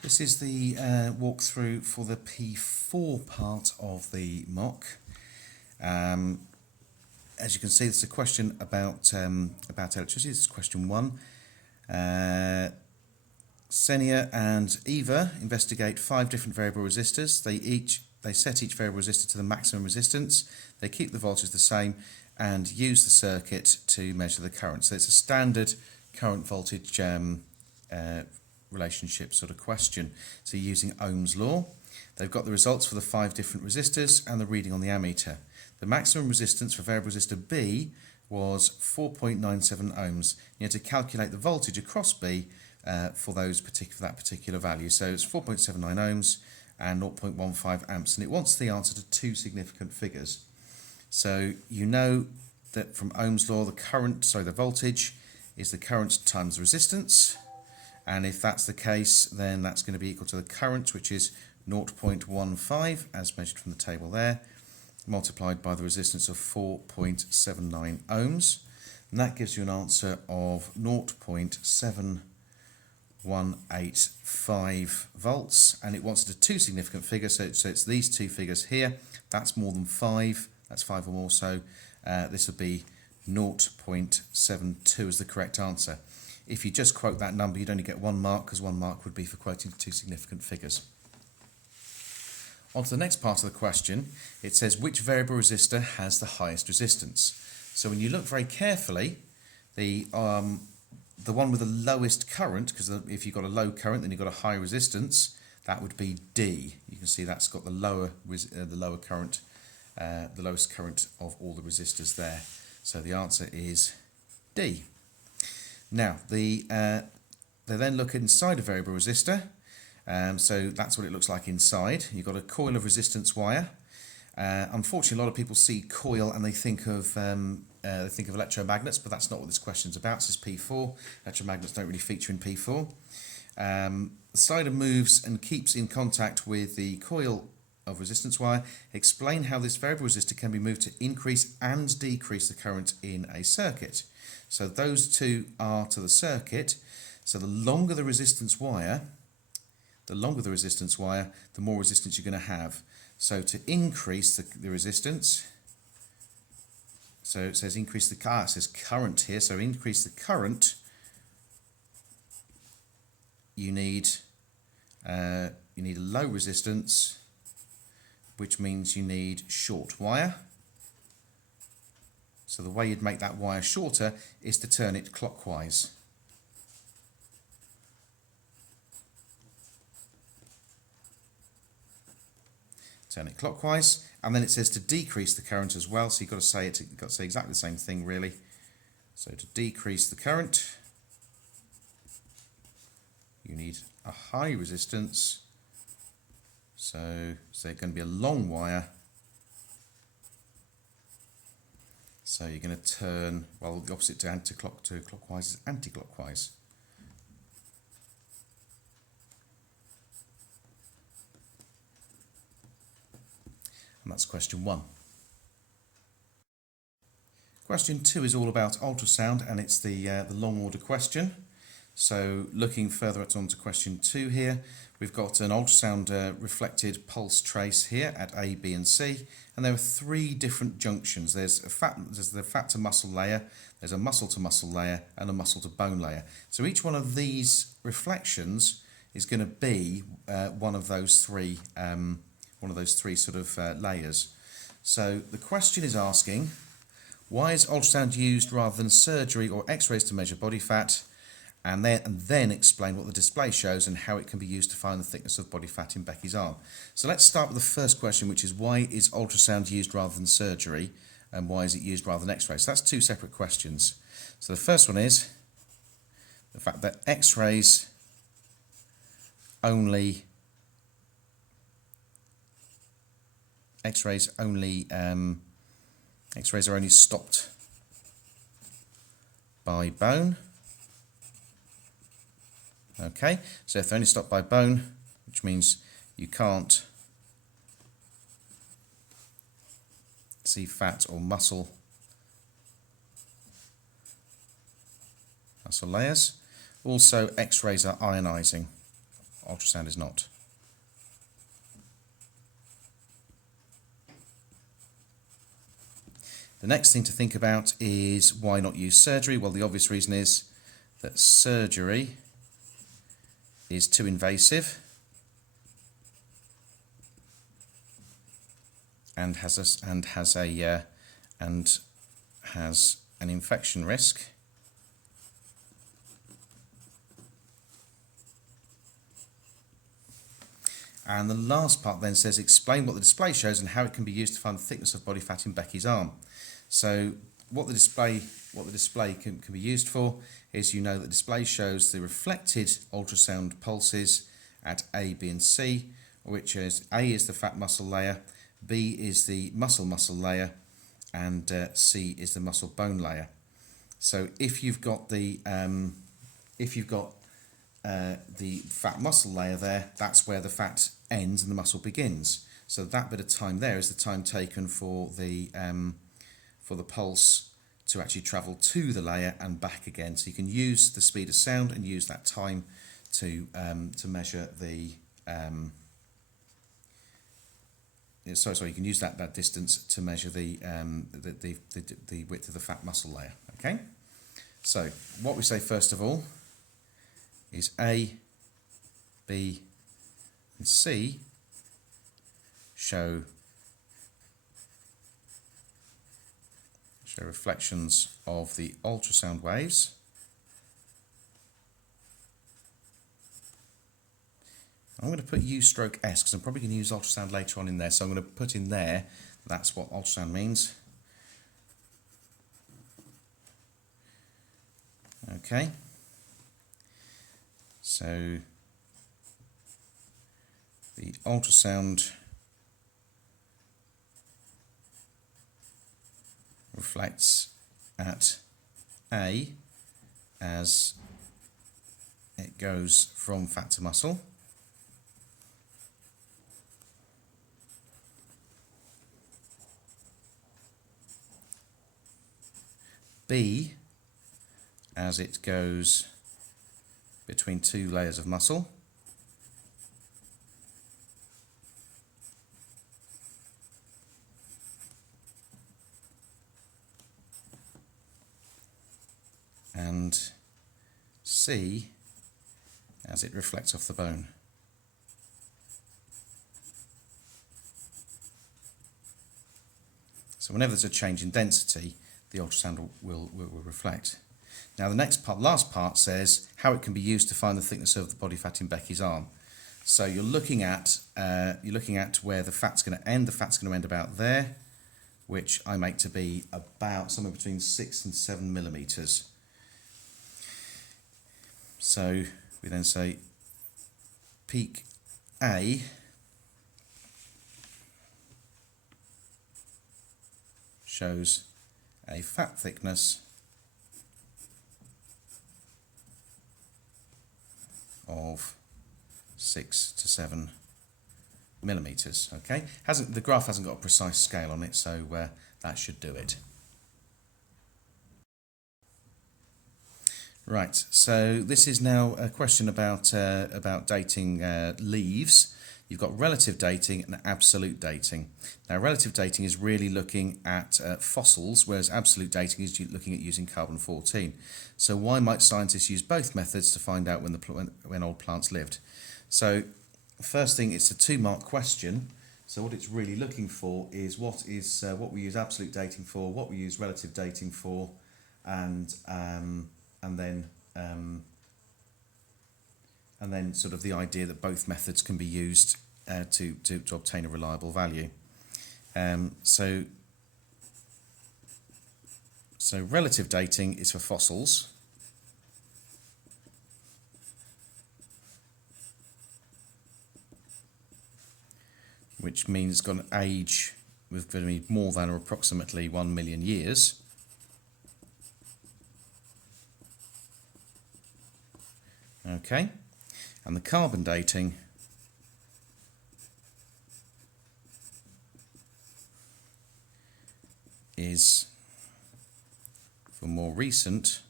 This is the walkthrough for the P4 part of the mock. As you can see, this is a question about electricity. This is question 1. Senia and Eva investigate 5 different variable resistors. They set each variable resistor to the maximum resistance. They keep the voltage the same and use the circuit to measure the current. So it's a standard current voltage relationship sort of question. So using Ohm's law, they've got the results for the 5 different resistors and the reading on the ammeter. The maximum resistance for variable resistor B was 4.97 ohms. You had to calculate the voltage across B for that particular value. So it's 4.79 ohms and 0.15 amps, and it wants the answer to 2 significant figures. So you know that from Ohm's law, the voltage is the current times the resistance. And if that's the case, then that's going to be equal to the current, which is 0.15, as measured from the table there, multiplied by the resistance of 4.79 ohms. And that gives you an answer of 0.7185 volts. And it wants it to 2 significant figures, so it's these 2 figures here. That's more than 5. That's 5 or more, so this would be 0.72 as the correct answer. If you just quote that number, you'd only get 1 mark, because 1 mark would be for quoting 2 significant figures. On to the next part of the question. It says, which variable resistor has the highest resistance? So when you look very carefully, the one with the lowest current, because if you've got a low current, then you've got a high resistance, that would be D. You can see that's got the lower current, the lowest current of all the resistors there. So the answer is D. Now, they then look inside a variable resistor. So that's what it looks like inside. You've got a coil of resistance wire. Unfortunately, a lot of people see coil and they think of electromagnets, but that's not what this question's about. This is P4. Electromagnets don't really feature in P4. The slider moves and keeps in contact with the coil of resistance wire. Explain how this variable resistor can be moved to increase and decrease the current in a circuit. So those 2 are to the circuit. So the longer the resistance wire, the more resistance you're going to have. So to increase the resistance, so it says increase it says current here, so increase the current, you need a low resistance, which means you need short wire. So the way you'd make that wire shorter is to turn it clockwise. Turn it clockwise, and then it says to decrease the current as well. So you've got to say exactly the same thing, really. So to decrease the current, you need a high resistance. So it's going to be a long wire. So you're going to turn, well, the opposite to clockwise is anti-clockwise. And that's question 1. Question 2 is all about ultrasound, and it's the long order question. So looking further on to question 2 here, we've got an ultrasound reflected pulse trace here at A, B and C, and there are 3 different junctions. There's the fat to muscle layer, there's a muscle to muscle layer, and a muscle to bone layer. So each one of these reflections is going to be one of those 3 sort of layers. So the question is asking, why is ultrasound used rather than surgery or x-rays to measure body fat? And then explain what the display shows and how it can be used to find the thickness of body fat in Becky's arm. So let's start with the first question, which is, why is ultrasound used rather than surgery, and why is it used rather than x-rays? So that's 2 separate questions. So the first one is the fact that x-rays only are only stopped by bone. Okay, so if they're only stopped by bone, which means you can't see fat or muscle layers. Also, X-rays are ionizing. ultrasound is not. The next thing to think about is why not use surgery? Well, the obvious reason is that surgery is too invasive and has an infection risk. And the last part then says, explain what the display shows and how it can be used to find the thickness of body fat in Becky's arm. So what the display can be used for is, you know, the display shows the reflected ultrasound pulses at A, B and C, which is A is the fat muscle layer, B is the muscle layer, and C is the muscle bone layer. So if you've got the fat muscle layer there, that's where the fat ends and the muscle begins. So that bit of time there is the time taken for the pulse to actually travel to the layer and back again. So you can use the speed of sound and use that time to measure the you can use that distance to measure the width of the fat muscle layer. Okay. So what we say first of all is A, B and C show reflections of the ultrasound waves. I'm going to put U stroke S because I'm probably going to use ultrasound later on in there, so I'm going to put in there that's what ultrasound means. Okay. So the ultrasound reflects at A as it goes from fat to muscle. B as it goes between two layers of muscle. And C as it reflects off the bone. So whenever there's a change in density, the ultrasound will reflect. Now the last part says how it can be used to find the thickness of the body fat in Becky's arm. So you're looking at where the fat's going to end. The fat's going to end about there, which I make to be about somewhere between 6 and 7 millimeters. So we then say peak A shows a fat thickness of 6 to 7 millimeters. Okay, the graph hasn't got a precise scale on it, so that should do it. Right, so this is now a question about dating leaves. You've got relative dating and absolute dating. Now, relative dating is really looking at fossils, whereas absolute dating is looking at using carbon-14. So why might scientists use both methods to find out when old plants lived? So first thing, it's a 2-mark question. So what it's really looking for is what we use absolute dating for, what we use relative dating for, and then sort of the idea that both methods can be used to obtain a reliable value. So relative dating is for fossils. Which means it's got an age with going to be more than or approximately 1 million years. Okay, and the carbon dating is for more recent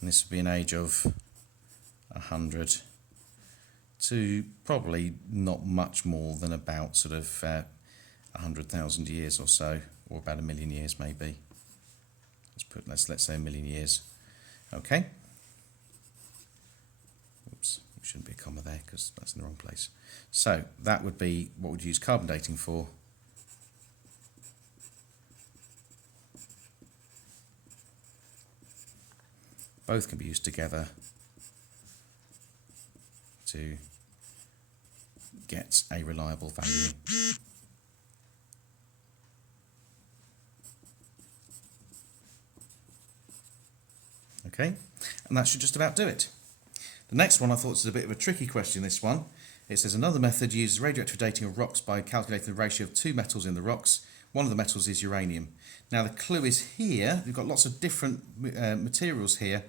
And this would be an age of 100 to probably not much more than about sort of 100,000 years or so, or about 1,000,000 years maybe. Let's say 1,000,000 years. Okay. Oops, it shouldn't be a comma there because that's in the wrong place. So that would be what we'd use carbon dating for. Both can be used together to get a reliable value. Okay, and that should just about do it. The next one I thought was a bit of a tricky question, this one. It says another method uses radioactive dating of rocks by calculating the ratio of two metals in the rocks. One of the metals is uranium. Now the clue is here, we've got lots of different materials here.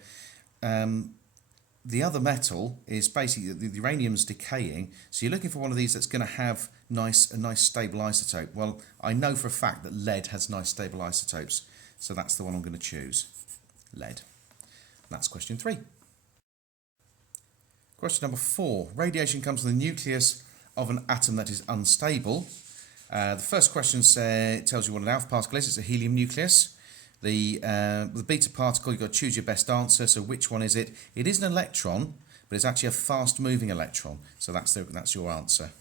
The other metal is basically the uranium's decaying, so you're looking for one of these that's going to have a nice stable isotope. Well, I know for a fact that lead has nice stable isotopes, so that's the one I'm going to choose, lead. That's question 3. Question number 4. Radiation comes from the nucleus of an atom that is unstable. The first question tells you what an alpha particle is. It's a helium nucleus. The beta particle, you've got to choose your best answer. So which one is it? It is an electron, but it's actually a fast-moving electron. So that's your answer.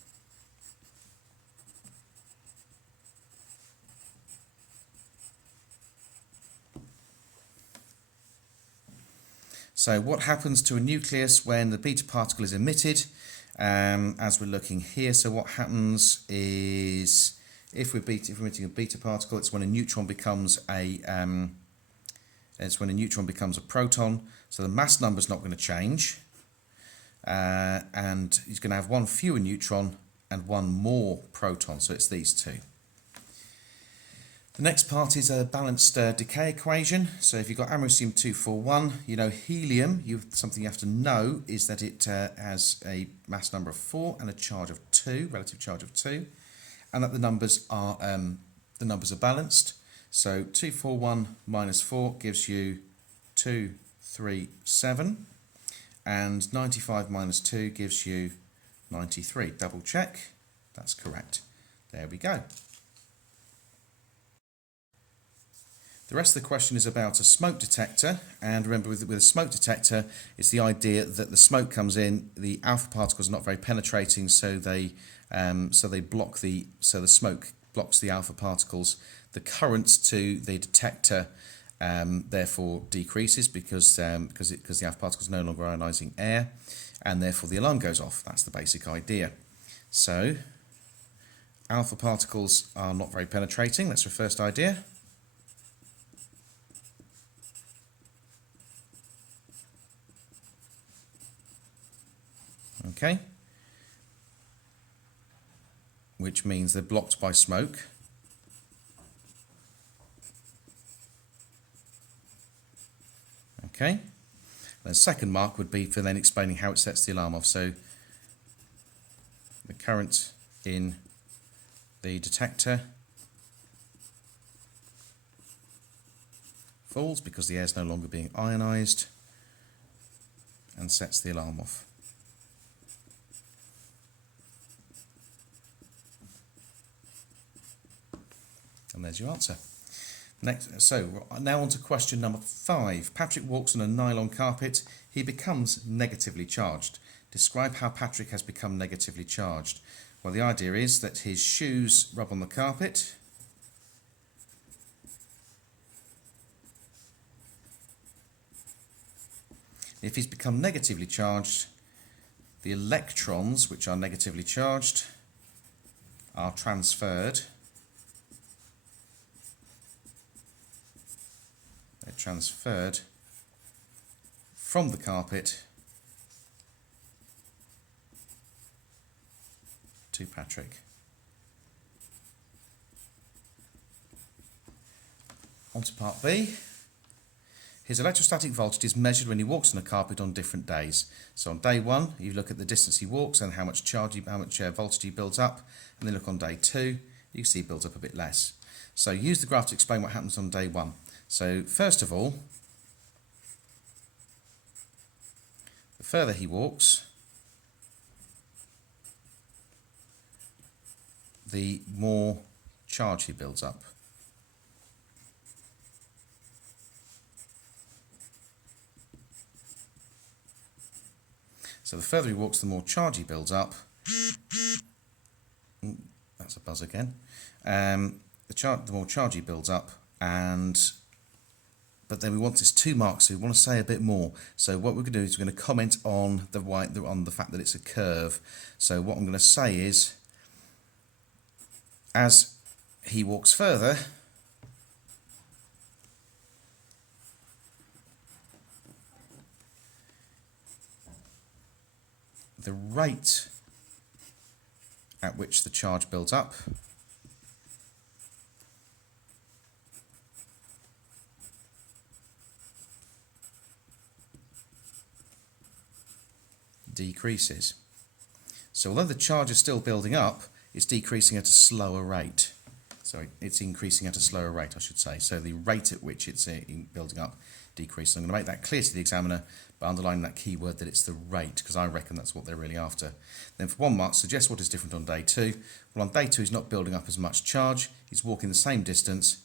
So what happens to a nucleus when the beta particle is emitted? As we're looking here, so what happens is if we're emitting a beta particle, it's when a neutron becomes a proton. So the mass number is not going to change, and he's going to have one fewer neutron and one more proton. So it's these two. The next part is a balanced decay equation. So if you've got americium 241, you know helium, something you have to know is that it has a mass number of 4 and a charge of 2, relative charge of 2, and that the numbers are balanced. So 241 minus 4 gives you 237, and 95 minus 2 gives you 93. Double check, that's correct. There we go. The rest of the question is about a smoke detector, and remember with a smoke detector it's the idea that the smoke comes in, the alpha particles are not very penetrating, so the smoke blocks the alpha particles. The current to the detector therefore decreases because the alpha particles are no longer ionising air, and therefore the alarm goes off. That's the basic idea. So alpha particles are not very penetrating, that's your first idea. Okay, which means they're blocked by smoke. Okay, the second mark would be for then explaining how it sets the alarm off. So the current in the detector falls because the air is no longer being ionised and sets the alarm off. And there's your answer. Next, so now on to question number 5. Patrick walks on a nylon carpet. He becomes negatively charged. Describe how Patrick has become negatively charged. Well, the idea is that his shoes rub on the carpet. If he's become negatively charged, the electrons, which are negatively charged, are transferred. They're transferred from the carpet to Patrick. On to part B. His electrostatic voltage is measured when he walks on a carpet on different days. So on day 1, you look at the distance he walks and how much voltage he builds up, and then look on day 2, you can see he builds up a bit less. So use the graph to explain what happens on day 1. So first of all, further he walks, the more charge he builds up. So the further he walks, the more charge he builds up. That's a buzz again. The more charge he builds up, but then we want this 2 marks, so we want to say a bit more. So what we're going to do is we're going to comment on the fact that it's a curve. So what I'm going to say is, as he walks further, the rate at which the charge builds up decreases. So although the charge is still building up, it's decreasing at a slower rate. Sorry, it's increasing at a slower rate, I should say. So the rate at which it's building up decreases. I'm going to make that clear to the examiner by underlining that key word that it's the rate, because I reckon that's what they're really after. Then for 1 mark, suggest what is different on day 2. Well, on day 2, he's not building up as much charge. He's walking the same distance.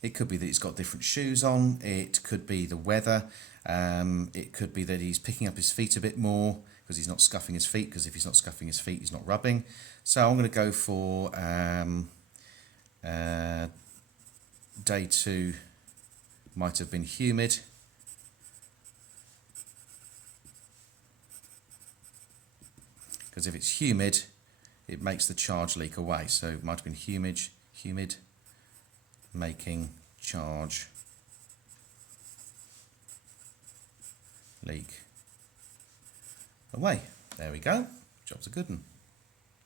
It could be that he's got different shoes on. It could be the weather. It could be that he's picking up his feet a bit more because he's not scuffing his feet, because if he's not scuffing his feet, he's not rubbing. So I'm going to go for day 2 might have been humid. Because if it's humid, it makes the charge leak away. So it might have been humid, making charge leak away. There we go. Job's a good one.